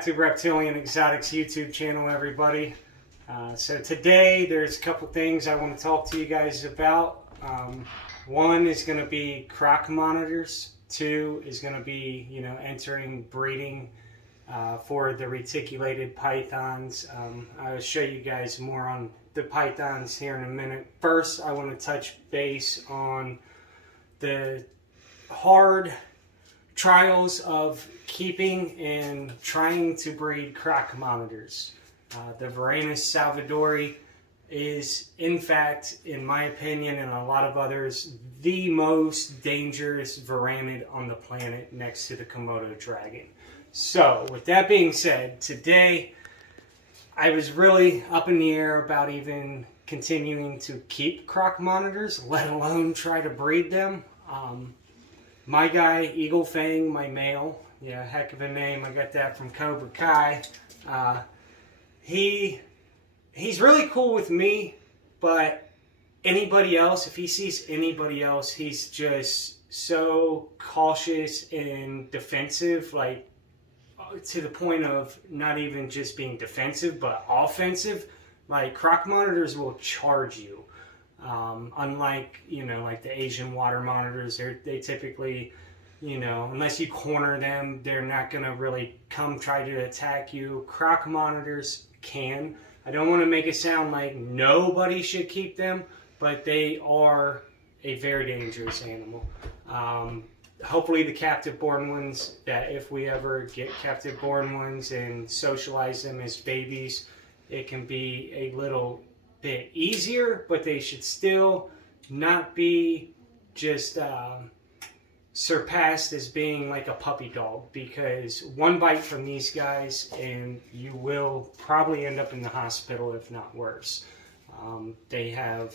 back to Reptilian Exotics YouTube channel, everybody. So today there's a couple things I want to talk to you guys about. One is going to be croc monitors. Two is going to be, entering breeding for the reticulated pythons. I'll show you guys more on the pythons here in a minute. First, I want to touch base on the hard trials of keeping and trying to breed croc monitors. The Varanus salvadori is, in fact, in my opinion and a lot of others, the most dangerous varanid on the planet next to the Komodo dragon. So, with that being said, today I was really up in the air about even continuing to keep croc monitors, let alone try to breed them. My guy, Eagle Fang, my male, yeah, heck of a name, I got that from Cobra Kai. He's really cool with me, but anybody else, if he sees anybody else, he's just so cautious and defensive, like to the point of not even just being defensive, but offensive. Like, croc monitors will charge you. Unlike, like the Asian water monitors, they typically, unless you corner them, they're not going to really come try to attack you. Croc monitors can. I don't want to make it sound like nobody should keep them, but they are a very dangerous animal. Hopefully the captive-born ones, that if we ever get captive-born ones and socialize them as babies, it can be a little bit easier, but they should still not be just surpassed as being like a puppy dog, because one bite from these guys and you will probably end up in the hospital, if not worse. They have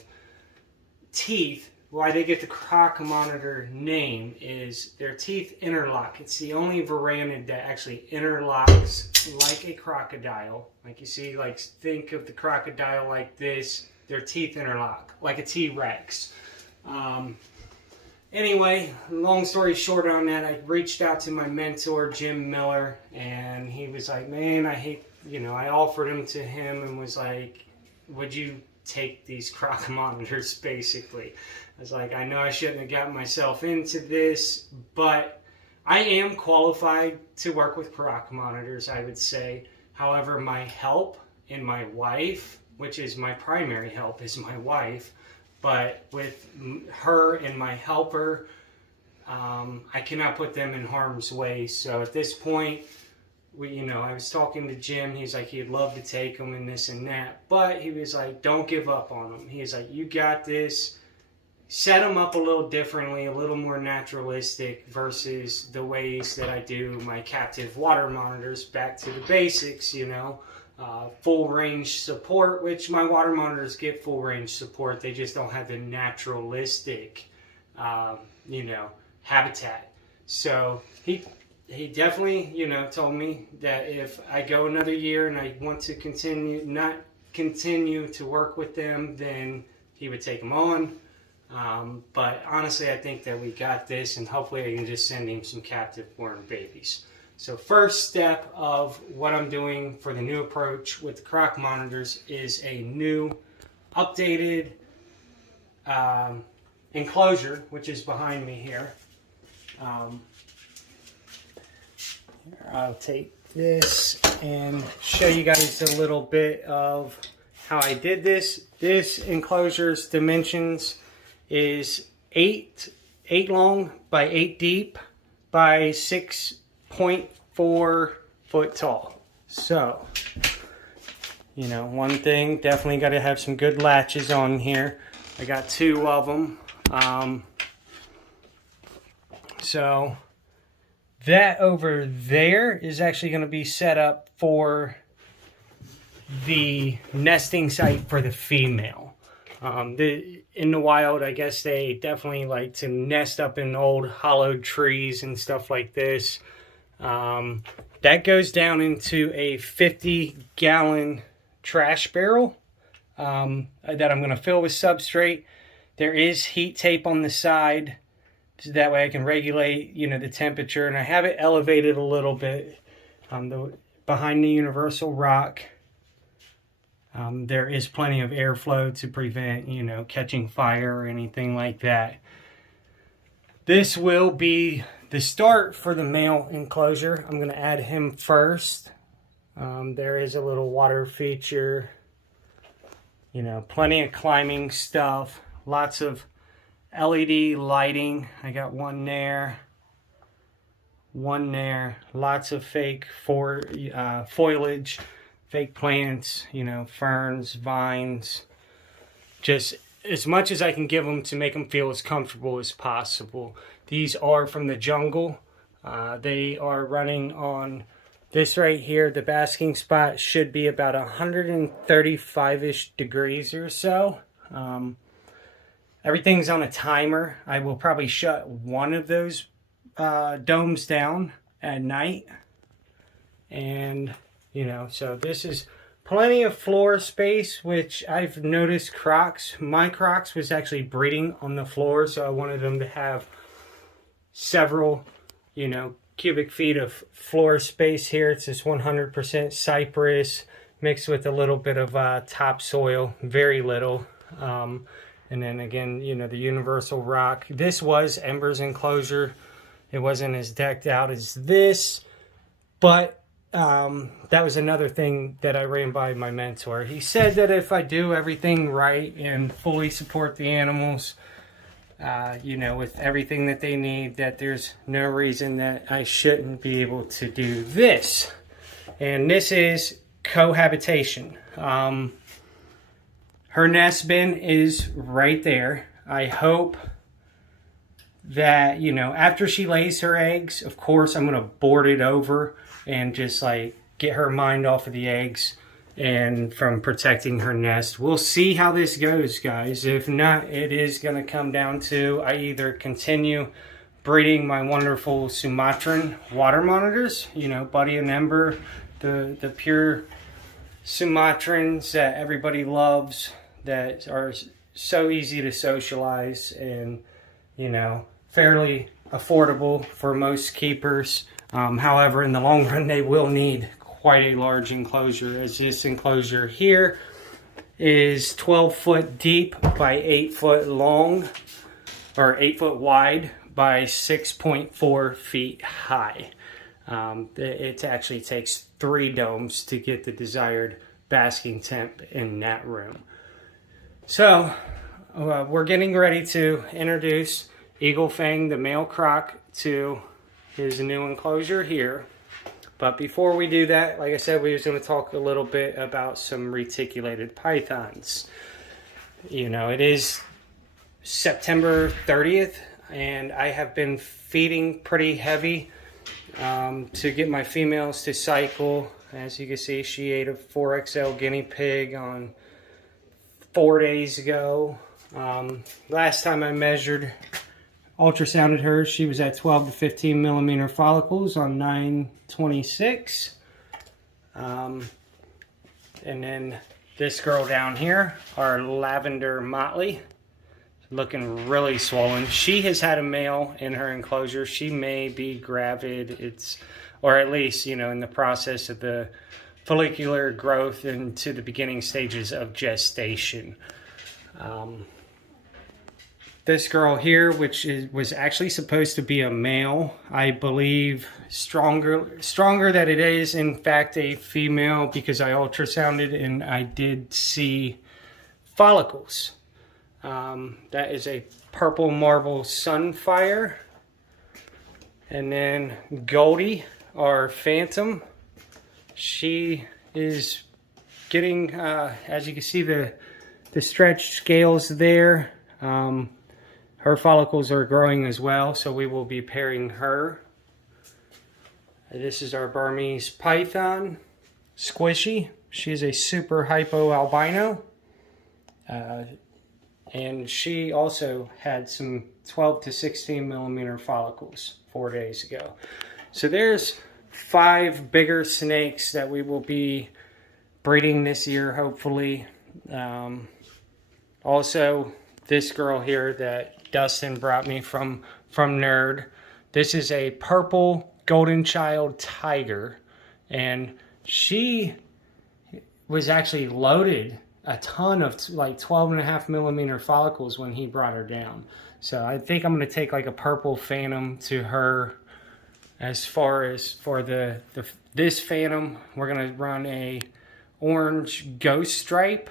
teeth. Why they get the croc monitor name is their teeth interlock. It's the only varanid that actually interlocks like a crocodile. Like you see, like think of the crocodile like this. Their teeth interlock like a T-Rex. Anyway, long story short on that, I reached out to my mentor, Jim Miller, and he was like, man, I offered them to him and was like, would you take these croc monitors, basically? I was like, I know I shouldn't have gotten myself into this, but I am qualified to work with croc monitors, I would say. However, my help and my wife, which is my primary help, is my wife, but with her and my helper, I cannot put them in harm's way. So at this point, I was talking to Jim. He's like, he'd love to take them and this and that, but he was like, don't give up on them. He's like, you got this. Set them up a little differently, a little more naturalistic versus the ways that I do my captive water monitors. Back to the basics, full range support, which my water monitors get full range support. They just don't have the naturalistic, habitat. So he definitely, told me that if I go another year and I want to continue to work with them, then he would take them on. But honestly, I think that we got this, and hopefully I can just send him some captive-born babies. So first step of what I'm doing for the new approach with the croc monitors is a new, updated enclosure, which is behind me here. I'll take this and show you guys a little bit of how I did this. This enclosure's dimensions is 8 long by 8 deep by 6.4 foot tall. So, one thing, definitely got to have some good latches on here. I got 2 of them. So that over there is actually going to be set up for the nesting site for the female. In the wild, I guess they definitely like to nest up in old hollowed trees and stuff like this. That goes down into a 50-gallon trash barrel that I'm going to fill with substrate. There is heat tape on the side, so that way I can regulate, the temperature, and I have it elevated a little bit. behind the universal rock. There is plenty of airflow to prevent, you know, catching fire or anything like that. This will be the start for the male enclosure. I'm going to add him first. There is a little water feature, you know, plenty of climbing stuff, lots of LED lighting. I got one there, lots of fake foliage, fake plants, you know, ferns, vines, just as much as I can give them to make them feel as comfortable as possible. These are from the jungle. They are running on this right here. The basking spot should be about 135-ish degrees or so. Everything's on a timer. I will probably shut one of those domes down at night. And, you know, so this is plenty of floor space, which I've noticed Crocs. My Crocs was actually breeding on the floor, so I wanted them to have several, you know, cubic feet of floor space here. It's this 100% cypress mixed with a little bit of topsoil, very little. And then again, you know, the universal rock. This was Ember's enclosure. It wasn't as decked out as this, but that was another thing that I ran by my mentor. He said that if I do everything right and fully support the animals, you know, with everything that they need, that there's no reason that I shouldn't be able to do this. And this is cohabitation. Her nest bin is right there. I hope that, you know, after she lays her eggs, of course, I'm going to board it over and just like get her mind off of the eggs and from protecting her nest. We'll see how this goes, guys. If not, it is going to come down to I either continue breeding my wonderful Sumatran water monitors, you know, Buddy and Ember, the pure Sumatrans that everybody loves, that are so easy to socialize and, you know, fairly affordable for most keepers. However, in the long run, they will need quite a large enclosure, as this enclosure here is 12 foot deep by 8 foot long, or 8 foot wide by 6.4 feet high. It actually takes 3 domes to get the desired basking temp in that room. So we're getting ready to introduce Eagle Fang, the male croc, to his new enclosure here. But before we do that, like I said, we was going to talk a little bit about some reticulated pythons. You know, it is September 30th, and I have been feeding pretty heavy to get my females to cycle. As you can see, she ate a 4XL guinea pig on 4 days ago. Last time I measured, ultrasounded her, she was at 12 to 15 millimeter follicles on 9/26. And then this girl down here, our lavender motley, looking really swollen. She has had a male in her enclosure. She may be gravid. Or at least, you know, in the process of the follicular growth into the beginning stages of gestation. This girl here, which was actually supposed to be a male, I believe stronger that it is in fact a female, because I ultrasounded and I did see follicles. That is a purple marble sunfire. And then Goldie, our phantom, she is getting, as you can see, the stretched scales there. Her follicles are growing as well, so we will be pairing her. This is our Burmese Python, Squishy. She's a super hypo albino. And she also had some 12 to 16 millimeter follicles 4 days ago. So there's 5 bigger snakes that we will be breeding this year, hopefully. Also, this girl here that Dustin brought me from Nerd. This is a purple golden child tiger, and she was actually loaded a ton of like 12.5mm follicles when he brought her down. So I think I'm going to take like a purple phantom to her. As far as for this phantom, we're going to run a orange ghost stripe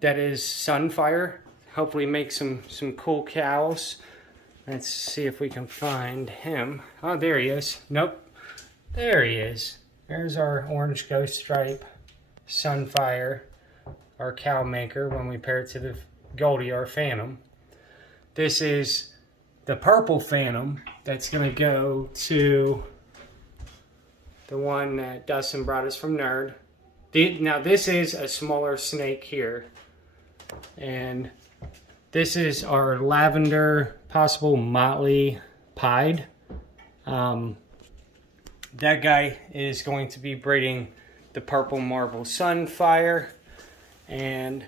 that is sunfire. Hopefully make some cool cows. Let's see if we can find him. Oh, there he is. Nope. There he is. There's our orange ghost stripe sunfire, our cow maker, when we pair it to the Goldie, our phantom. This is the purple phantom that's going to go to the one that Dustin brought us from Nerd. Now this is a smaller snake here, and this is our lavender, possible motley pied. That guy is going to be breeding the purple marble sunfire, and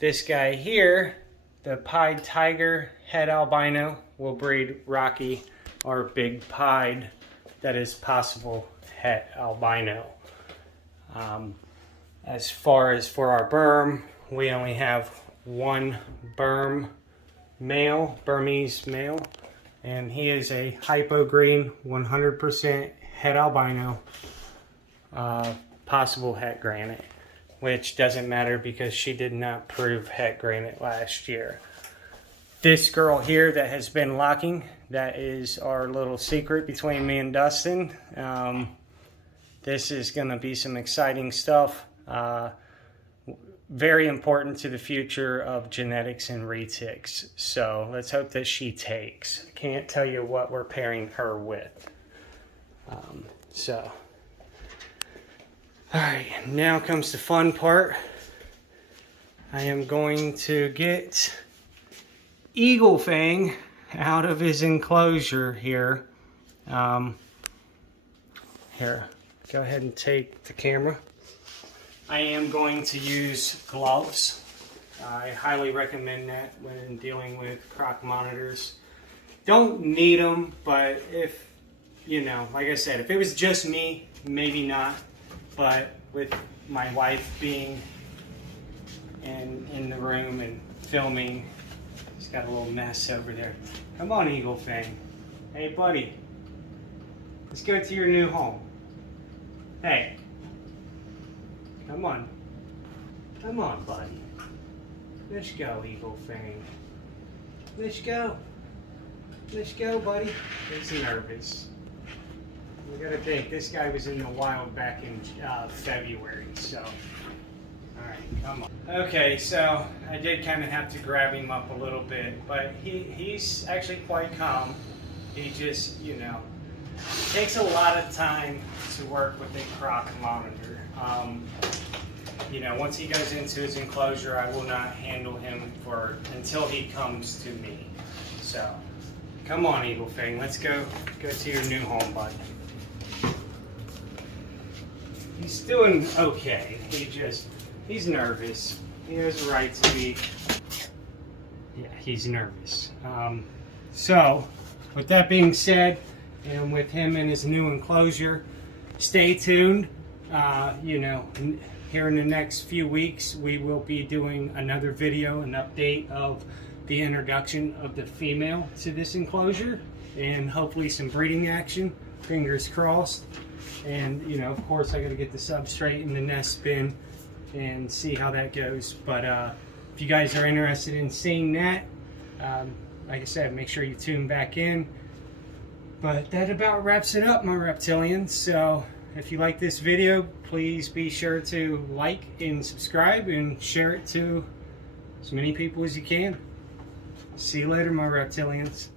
this guy here, the pied tiger head albino, will breed Rocky, our big pied that is possible het albino. As far as for our Burm, we only have one Burmese male, and he is a hypo green 100% het albino, possible het granite, which doesn't matter because she did not prove het granite last year. This girl here that has been locking, that is our little secret between me and Dustin. This is going to be some exciting stuff. Very important to the future of genetics and retics. So let's hope that she takes. I can't tell you what we're pairing her with. Alright, now comes the fun part. I am going to get Eagle Fang out of his enclosure here. Here, go ahead and take the camera. I am going to use gloves. I highly recommend that when dealing with Croc monitors. Don't need them, but if, you know, like I said, if it was just me, maybe not. But with my wife being in the room and filming, he's got a little mess over there. Come on, Eagle Fang. Hey, buddy. Let's go to your new home. Hey. Come on. Come on, buddy. Let's go, Eagle Fang. Let's go. Let's go, buddy. He's nervous. You gotta think, this guy was in the wild back in February, so. Alright, come on. Okay, so I did kind of have to grab him up a little bit, but he's actually quite calm. He just, you know, takes a lot of time to work with a Croc monitor. You know, once he goes into his enclosure, I will not handle him until he comes to me. So, come on, Eagle Fang, let's go to your new home, bud. He's doing okay. He's nervous. He has a right to be. Yeah, he's nervous. So, with that being said, and with him in his new enclosure, stay tuned. You know, here in the next few weeks, we will be doing another video, an update of the introduction of the female to this enclosure, and hopefully some breeding action. Fingers crossed. And, you know, of course, I got to get the substrate in the nest bin and see how that goes. But if you guys are interested in seeing that, like I said, make sure you tune back in. But that about wraps it up, my reptilians. So if you like this video, please be sure to like and subscribe and share it to as many people as you can. See you later, my reptilians.